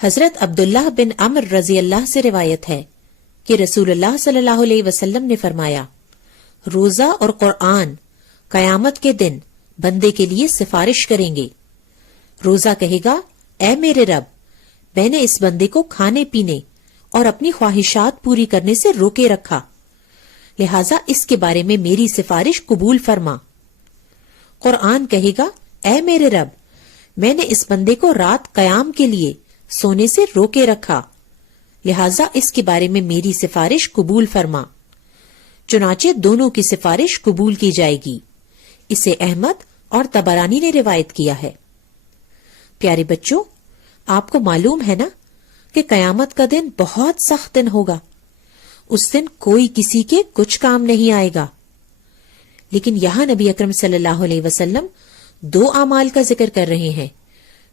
حضرت عبداللہ بن عمر رضی اللہ سے روایت ہے کہ رسول اللہ صلی اللہ علیہ وسلم نے فرمایا، روزہ اور قرآن قیامت کے دن بندے کے لیے سفارش کریں گے۔ روزہ کہے گا، اے میرے رب، میں نے اس بندے کو کھانے پینے اور اپنی خواہشات پوری کرنے سے روکے رکھا، لہٰذا اس کے بارے میں میری سفارش قبول فرما۔ قرآن کہے گا، اے میرے رب، میں نے اس بندے کو رات قیام کے لیے سونے سے روکے رکھا، لہٰذا اس کے بارے میں میری سفارش قبول فرما۔ چنانچہ دونوں کی سفارش قبول کی جائے گی۔ اسے احمد اور طبرانی نے روایت کیا ہے۔ پیارے بچوں، آپ کو معلوم ہے نا کہ قیامت کا دن بہت سخت دن ہوگا۔ اس دن کوئی کسی کے کچھ کام نہیں آئے گا، لیکن یہاں نبی اکرم صلی اللہ علیہ وسلم 2 اعمال کا ذکر کر رہے ہیں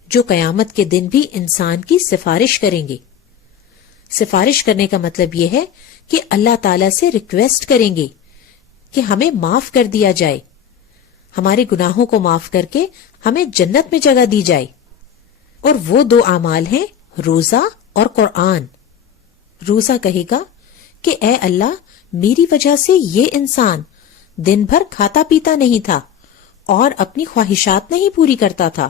جو قیامت کے دن بھی انسان کی سفارش کریں گے۔ سفارش کرنے کا مطلب یہ ہے کہ اللہ تعالیٰ سے ریکویسٹ کریں گے کہ ہمیں معاف کر دیا جائے، ہمارے گناہوں کو معاف کر کے ہمیں جنت میں جگہ دی جائے۔ اور وہ 2 اعمال ہیں روزہ اور قرآن۔ روزہ کہے گا کہ اے اللہ، میری وجہ سے یہ انسان دن بھر کھاتا پیتا نہیں تھا اور اپنی خواہشات نہیں پوری کرتا تھا،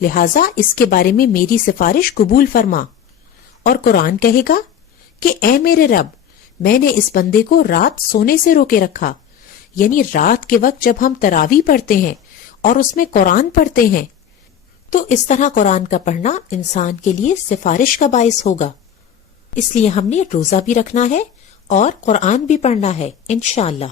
لہٰذا اس کے بارے میں میری سفارش قبول فرما۔ اور قرآن کہے گا کہ اے میرے رب، میں نے اس بندے کو رات سونے سے روکے رکھا، یعنی رات کے وقت جب ہم تراویح پڑھتے ہیں اور اس میں قرآن پڑھتے ہیں تو اس طرح قرآن کا پڑھنا انسان کے لیے سفارش کا باعث ہوگا۔ اس لیے ہم نے روزہ بھی رکھنا ہے اور قرآن بھی پڑھنا ہے انشاءاللہ۔